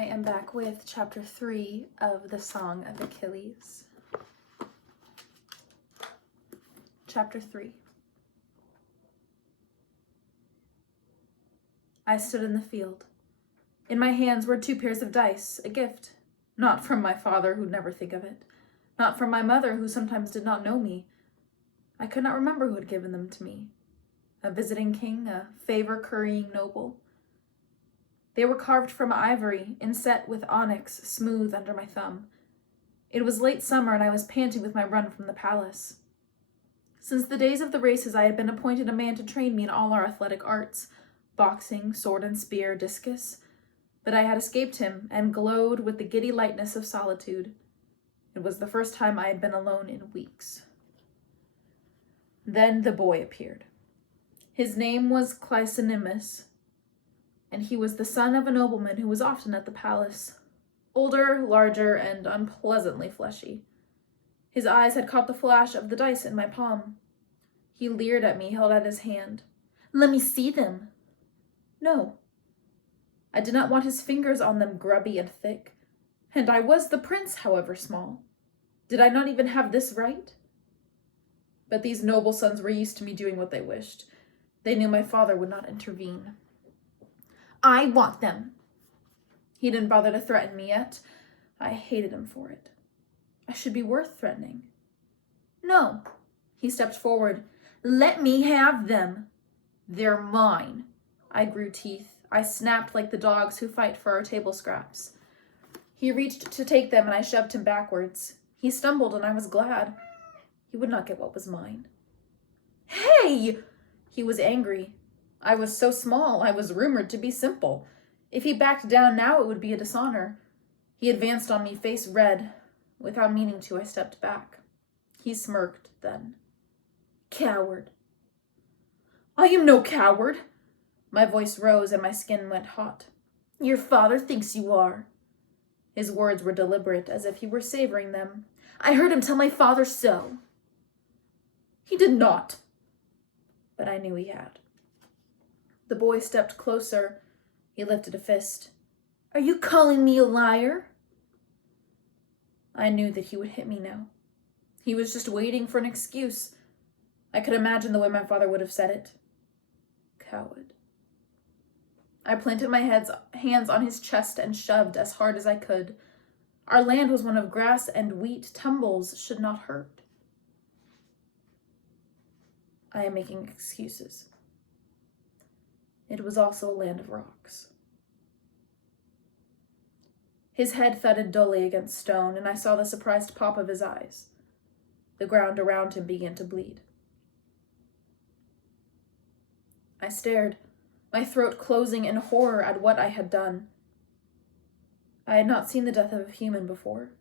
I am back with chapter 3 of the Song of Achilles. Chapter 3. I stood in the field. In my hands were 2 pairs of dice, a gift, not from my father, who'd never think of it, not from my mother, who sometimes did not know me. I could not remember who had given them to me. A visiting king, a favor-currying noble. They were carved from ivory, inset with onyx, smooth under my thumb. It was late summer, and I was panting with my run from the palace. Since the days of the races, I had been appointed a man to train me in all our athletic arts, boxing, sword and spear, discus. But I had escaped him, and glowed with the giddy lightness of solitude. It was the first time I had been alone in weeks. Then the boy appeared. His name was Cleisonimus, and he was the son of a nobleman who was often at the palace, older, larger, and unpleasantly fleshy. His eyes had caught the flash of the dice in my palm. He leered at me, held out his hand. "Let me see them." No. I did not want his fingers on them, grubby and thick. And I was the prince, however small. Did I not even have this right? But these noble sons were used to me doing what they wished. They knew my father would not intervene. "I want them." He didn't bother to threaten me yet. I hated him for it. I should be worth threatening. "No." He stepped forward. "Let me have them." "They're mine." I grew teeth. I snapped like the dogs who fight for our table scraps. He reached to take them, and I shoved him backwards. He stumbled, and I was glad. He would not get what was mine. "Hey!" He was angry. I was so small, I was rumored to be simple. If he backed down now, it would be a dishonor. He advanced on me, face red. Without meaning to, I stepped back. He smirked then. "Coward." "I am no coward." My voice rose and my skin went hot. "Your father thinks you are." His words were deliberate, as if he were savoring them. "I heard him tell my father so." "He did not." But I knew he had. The boy stepped closer. He lifted a fist. "Are you calling me a liar?" I knew that he would hit me now. He was just waiting for an excuse. I could imagine the way my father would have said it. Coward. I planted my hands on his chest and shoved as hard as I could. Our land was one of grass and wheat. Tumbles should not hurt. I am making excuses. It was also a land of rocks. His head thudded dully against stone, and I saw the surprised pop of his eyes. The ground around him began to bleed. I stared, my throat closing in horror at what I had done. I had not seen the death of a human before.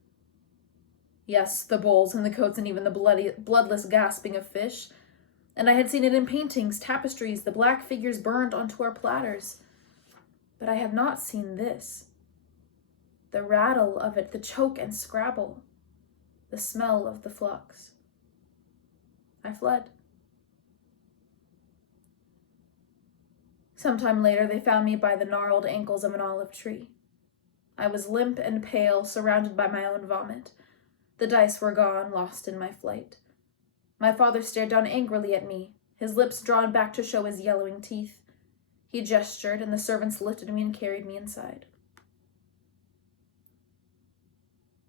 Yes, the bowls and the coats and even the bloodless gasping of fish. And I had seen it in paintings, tapestries, the black figures burned onto our platters. But I had not seen this. The rattle of it, the choke and scrabble, the smell of the flux. I fled. Sometime later, they found me by the gnarled ankles of an olive tree. I was limp and pale, surrounded by my own vomit. The dice were gone, lost in my flight. My father stared down angrily at me, his lips drawn back to show his yellowing teeth. He gestured, and the servants lifted me and carried me inside.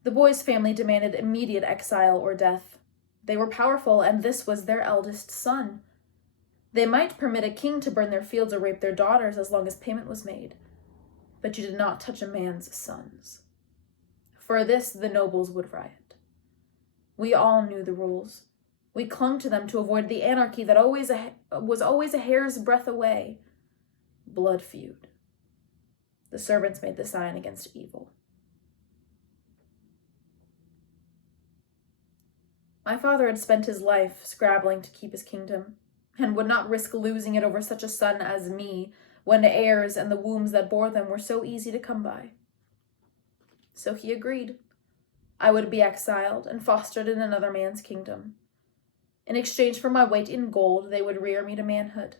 The boy's family demanded immediate exile or death. They were powerful, and this was their eldest son. They might permit a king to burn their fields or rape their daughters as long as payment was made. But you did not touch a man's sons. For this, the nobles would riot. We all knew the rules. We clung to them to avoid the anarchy that was always a hair's breadth away. Blood feud. The servants made the sign against evil. My father had spent his life scrabbling to keep his kingdom, and would not risk losing it over such a son as me, when the heirs and the wombs that bore them were so easy to come by. So he agreed. I would be exiled and fostered in another man's kingdom. In exchange for my weight in gold, they would rear me to manhood.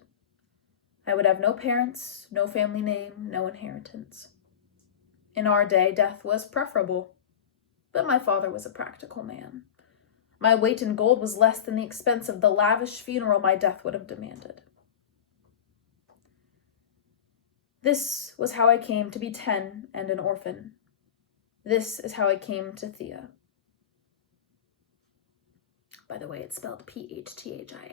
I would have no parents, no family name, no inheritance. In our day, death was preferable, but my father was a practical man. My weight in gold was less than the expense of the lavish funeral my death would have demanded. This was how I came to be 10 and an orphan. This is how I came to Thea. By the way, it's spelled Phthia.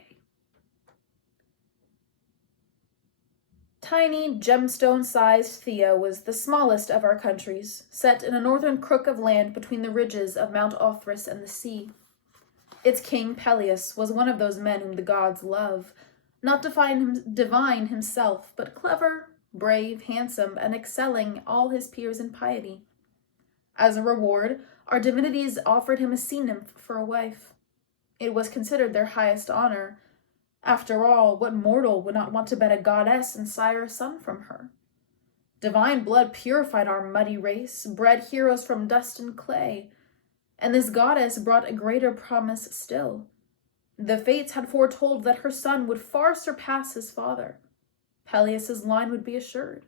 Tiny, gemstone-sized Thea was the smallest of our countries, set in a northern crook of land between the ridges of Mount Othrys and the sea. Its king, Peleus, was one of those men whom the gods love, not divine himself, but clever, brave, handsome, and excelling all his peers in piety. As a reward, our divinities offered him a sea nymph for a wife. It was considered their highest honor. After all, what mortal would not want to bed a goddess and sire a son from her? Divine blood purified our muddy race, bred heroes from dust and clay, and this goddess brought a greater promise still. The fates had foretold that her son would far surpass his father. Peleus's line would be assured.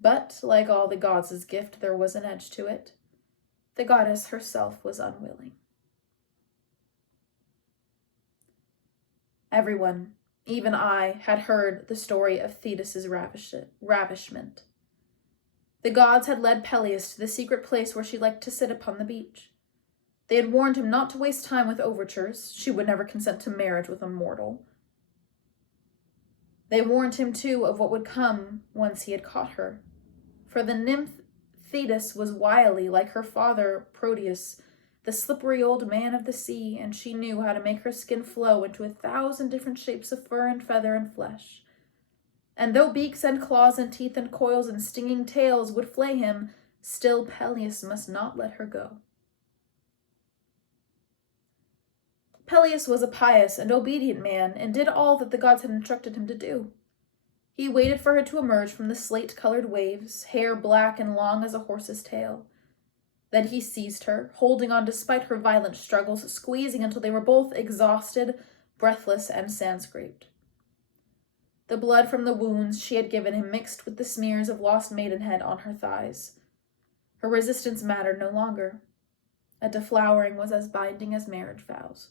But, like all the gods' gift, there was an edge to it. The goddess herself was unwilling. Everyone, even I, had heard the story of Thetis' ravishment. The gods had led Peleus to the secret place where she liked to sit upon the beach. They had warned him not to waste time with overtures. She would never consent to marriage with a mortal. They warned him, too, of what would come once he had caught her. For the nymph Thetis was wily, like her father Proteus, the slippery old man of the sea, and she knew how to make her skin flow into 1,000 different shapes of fur and feather and flesh. And though beaks and claws and teeth and coils and stinging tails would flay him, still Peleus must not let her go. Peleus was a pious and obedient man, and did all that the gods had instructed him to do. He waited for her to emerge from the slate-colored waves, hair black and long as a horse's tail. Then he seized her, holding on despite her violent struggles, squeezing until they were both exhausted, breathless, and sand-scraped. The blood from the wounds she had given him mixed with the smears of lost maidenhead on her thighs. Her resistance mattered no longer. A deflowering was as binding as marriage vows.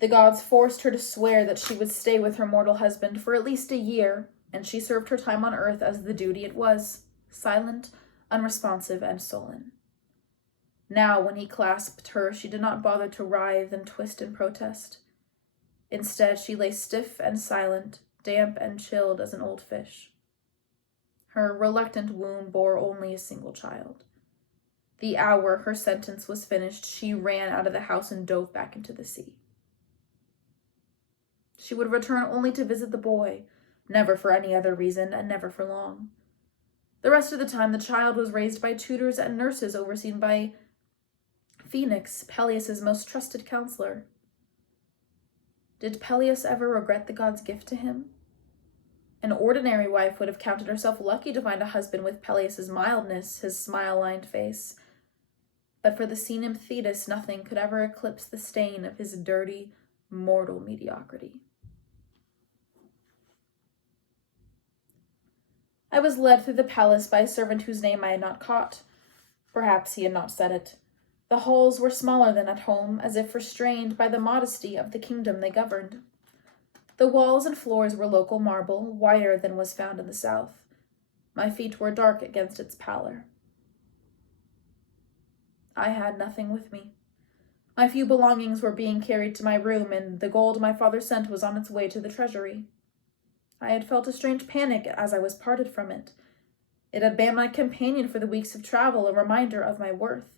The gods forced her to swear that she would stay with her mortal husband for at least a year, and she served her time on earth as the duty it was, silent, unresponsive, and sullen. Now, when he clasped her, she did not bother to writhe and twist in protest. Instead, she lay stiff and silent, damp and chilled as an old fish. Her reluctant womb bore only a single child. The hour her sentence was finished, she ran out of the house and dove back into the sea. She would return only to visit the boy, never for any other reason, and never for long. The rest of the time, the child was raised by tutors and nurses overseen by Phoenix, Peleus' most trusted counselor. Did Peleus ever regret the god's gift to him? An ordinary wife would have counted herself lucky to find a husband with Peleus' mildness, his smile-lined face. But for the sea nymph Thetis, nothing could ever eclipse the stain of his dirty, mortal mediocrity. I was led through the palace by a servant whose name I had not caught. Perhaps he had not said it. The halls were smaller than at home, as if restrained by the modesty of the kingdom they governed. The walls and floors were local marble, whiter than was found in the south. My feet were dark against its pallor. I had nothing with me. My few belongings were being carried to my room, and the gold my father sent was on its way to the treasury. I had felt a strange panic as I was parted from it. It had been my companion for the weeks of travel, a reminder of my worth.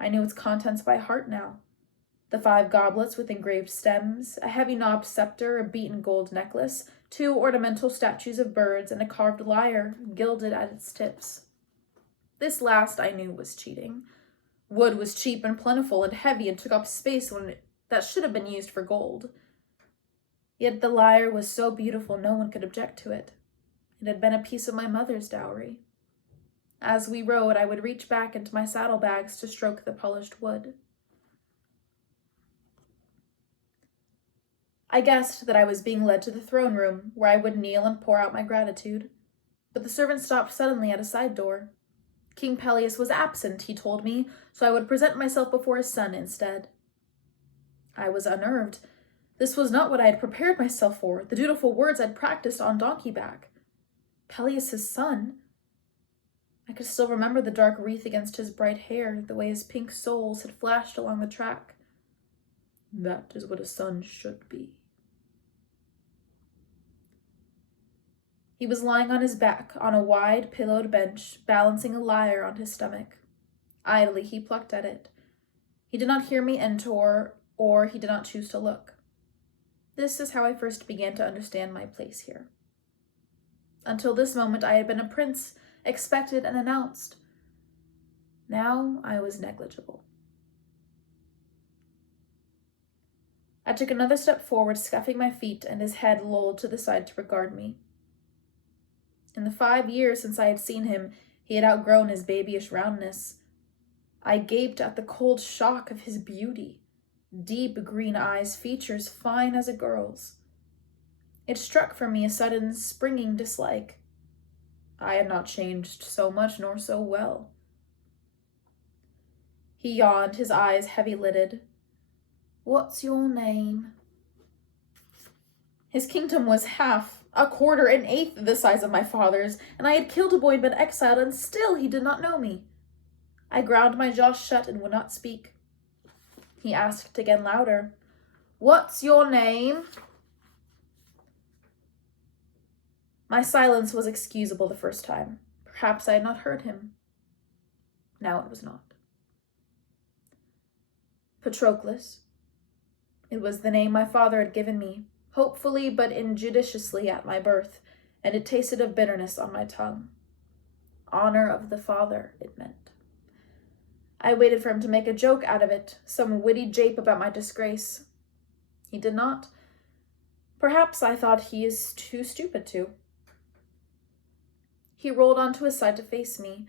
I knew its contents by heart now. The 5 goblets with engraved stems, a heavy-knobbed scepter, a beaten gold necklace, 2 ornamental statues of birds, and a carved lyre, gilded at its tips. This last I knew was cheating. Wood was cheap and plentiful and heavy and took up space that should have been used for gold. Yet the lyre was so beautiful no one could object to it. It had been a piece of my mother's dowry. As we rode, I would reach back into my saddlebags to stroke the polished wood. I guessed that I was being led to the throne room, where I would kneel and pour out my gratitude. But the servant stopped suddenly at a side door. King Peleus was absent, he told me, so I would present myself before his son instead. I was unnerved. This was not what I had prepared myself for, the dutiful words I'd practiced on donkey back. Peleus's son? I could still remember the dark wreath against his bright hair, the way his pink soles had flashed along the track. That is what a son should be. He was lying on his back on a wide, pillowed bench, balancing a lyre on his stomach. Idly he plucked at it. He did not hear me enter, or he did not choose to look. This is how I first began to understand my place here. Until this moment I had been a prince, expected and announced. Now I was negligible. I took another step forward, scuffing my feet, and his head lolled to the side to regard me. In the 5 years since I had seen him, he had outgrown his babyish roundness. I gaped at the cold shock of his beauty. Deep green eyes, features fine as a girl's. It struck from me a sudden, springing dislike. I had not changed so much nor so well. He yawned, his eyes heavy-lidded. What's your name? His kingdom was half, a quarter, an eighth the size of my father's, and I had killed a boy and been exiled, and still he did not know me. I ground my jaw shut and would not speak. He asked again louder, What's your name? My silence was excusable the first time. Perhaps I had not heard him. Now it was not. Patroclus. It was the name my father had given me, hopefully but injudiciously at my birth, and it tasted of bitterness on my tongue. Honor of the father, it meant. I waited for him to make a joke out of it, some witty jape about my disgrace. He did not. Perhaps I thought he is too stupid to. He rolled onto his side to face me.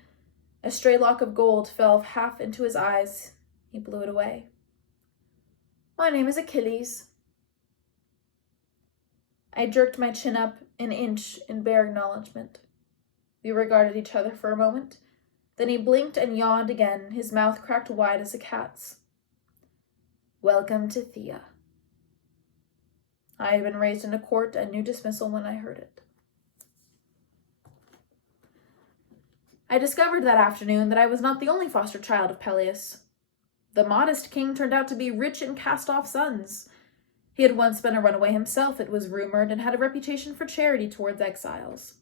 A stray lock of gold fell half into his eyes. He blew it away. My name is Achilles. I jerked my chin up an inch in bare acknowledgement. We regarded each other for a moment. Then he blinked and yawned again, his mouth cracked wide as a cat's. Welcome to Thea. I had been raised in a court and knew dismissal when I heard it. I discovered that afternoon that I was not the only foster child of Peleus. The modest king turned out to be rich in cast-off sons. He had once been a runaway himself, it was rumored, and had a reputation for charity towards exiles.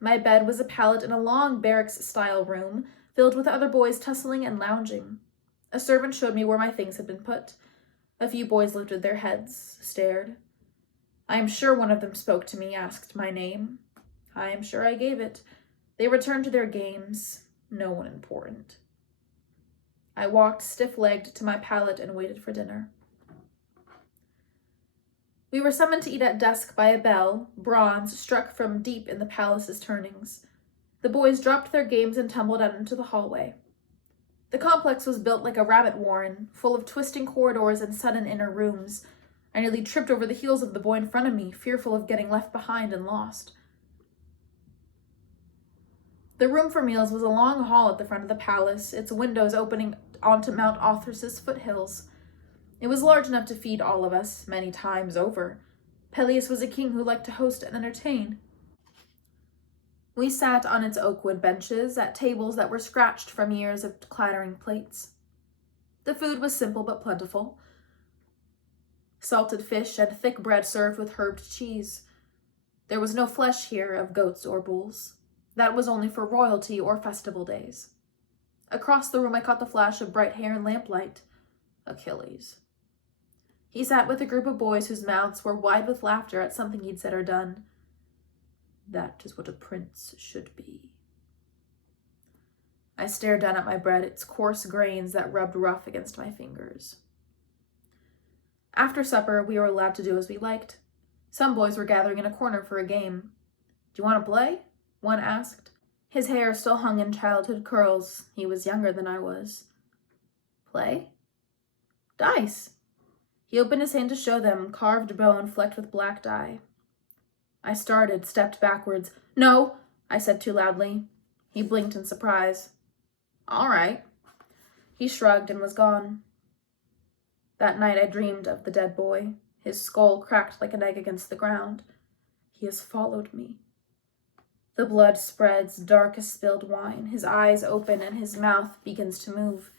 My bed was a pallet in a long barracks-style room, filled with other boys tussling and lounging. A servant showed me where my things had been put. A few boys lifted their heads, stared. I am sure one of them spoke to me, asked my name. I am sure I gave it. They returned to their games, no one important. I walked stiff-legged to my pallet and waited for dinner. We were summoned to eat at dusk by a bell, bronze, struck from deep in the palace's turnings. The boys dropped their games and tumbled out into the hallway. The complex was built like a rabbit warren, full of twisting corridors and sudden inner rooms. I nearly tripped over the heels of the boy in front of me, fearful of getting left behind and lost. The room for meals was a long hall at the front of the palace, its windows opening onto Mount Othry's foothills. It was large enough to feed all of us, many times over. Peleus was a king who liked to host and entertain. We sat on its oakwood benches, at tables that were scratched from years of clattering plates. The food was simple but plentiful. Salted fish and thick bread served with herbed cheese. There was no flesh here of goats or bulls. That was only for royalty or festival days. Across the room I caught the flash of bright hair and lamplight. Achilles. He sat with a group of boys whose mouths were wide with laughter at something he'd said or done. That is what a prince should be. I stared down at my bread, its coarse grains that rubbed rough against my fingers. After supper, we were allowed to do as we liked. Some boys were gathering in a corner for a game. Do you want to play? One asked. His hair still hung in childhood curls. He was younger than I was. Play? Dice. He opened his hand to show them, carved bone flecked with black dye. I started, stepped backwards. No, I said too loudly. He blinked in surprise. All right. He shrugged and was gone. That night I dreamed of the dead boy, his skull cracked like an egg against the ground. He has followed me. The blood spreads, dark as spilled wine. His eyes open and his mouth begins to move.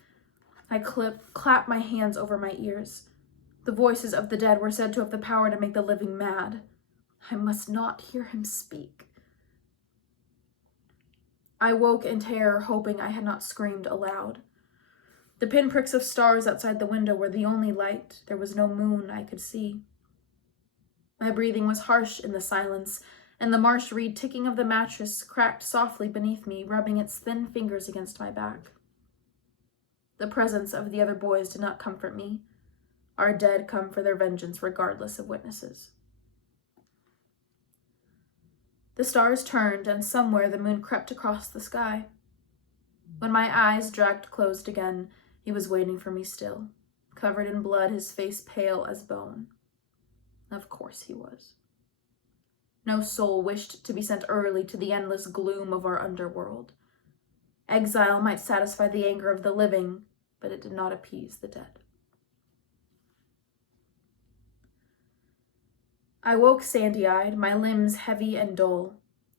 I clap my hands over my ears. The voices of the dead were said to have the power to make the living mad. I must not hear him speak. I woke in terror, hoping I had not screamed aloud. The pinpricks of stars outside the window were the only light. There was no moon I could see. My breathing was harsh in the silence, and the marsh reed ticking of the mattress cracked softly beneath me, rubbing its thin fingers against my back. The presence of the other boys did not comfort me. Our dead come for their vengeance regardless of witnesses. The stars turned, and somewhere the moon crept across the sky. When my eyes dragged closed again, he was waiting for me still, covered in blood, his face pale as bone. Of course he was. No soul wished to be sent early to the endless gloom of our underworld. Exile might satisfy the anger of the living, but it did not appease the dead. I woke sandy-eyed, my limbs heavy and dull.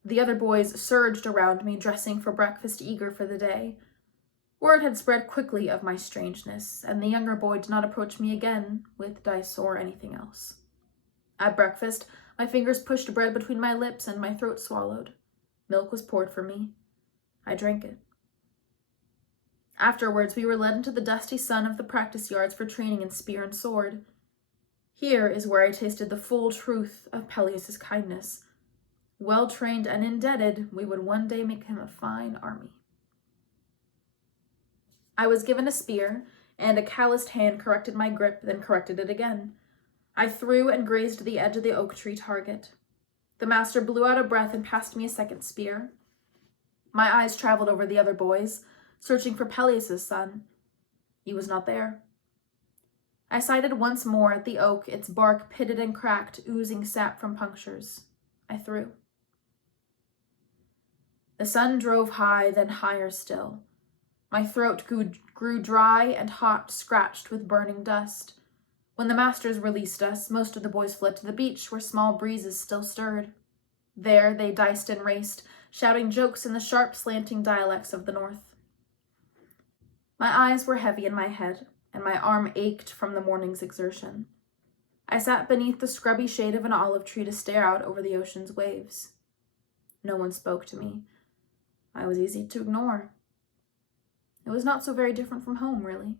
The other boys surged around me, dressing for breakfast, eager for the day. Word had spread quickly of my strangeness, and the younger boy did not approach me again with dice or anything else. At breakfast, my fingers pushed bread between my lips and my throat swallowed. Milk was poured for me. I drank it. Afterwards, we were led into the dusty sun of the practice yards for training in spear and sword. Here is where I tasted the full truth of Peleus's kindness. Well-trained and indebted, we would one day make him a fine army. I was given a spear, and a calloused hand corrected my grip, then corrected it again. I threw and grazed the edge of the oak tree target. The master blew out a breath and passed me a second spear. My eyes traveled over the other boys, searching for Peleus's son. He was not there. I sighted once more at the oak, its bark pitted and cracked, oozing sap from punctures. I threw. The sun drove high, then higher still. My throat grew dry and hot, scratched with burning dust. When the masters released us, most of the boys fled to the beach, where small breezes still stirred. There they diced and raced, shouting jokes in the sharp, slanting dialects of the north. My eyes were heavy in my head, and my arm ached from the morning's exertion. I sat beneath the scrubby shade of an olive tree to stare out over the ocean's waves. No one spoke to me. I was easy to ignore. It was not so very different from home, really.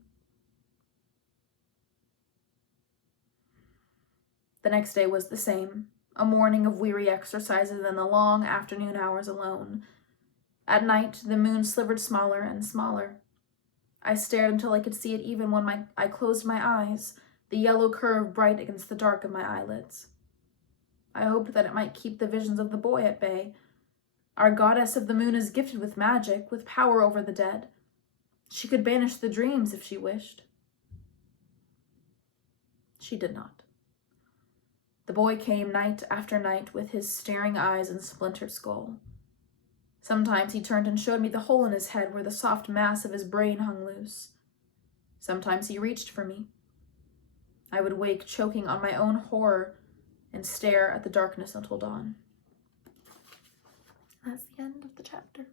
The next day was the same, a morning of weary exercises and the long afternoon hours alone. At night, the moon slivered smaller and smaller. I stared until I could see it even when I closed my eyes, the yellow curve bright against the dark of my eyelids. I hoped that it might keep the visions of the boy at bay. Our goddess of the moon is gifted with magic, with power over the dead. She could banish the dreams if she wished. She did not. The boy came night after night with his staring eyes and splintered skull. Sometimes he turned and showed me the hole in his head where the soft mass of his brain hung loose. Sometimes he reached for me. I would wake choking on my own horror and stare at the darkness until dawn. That's the end of the chapter.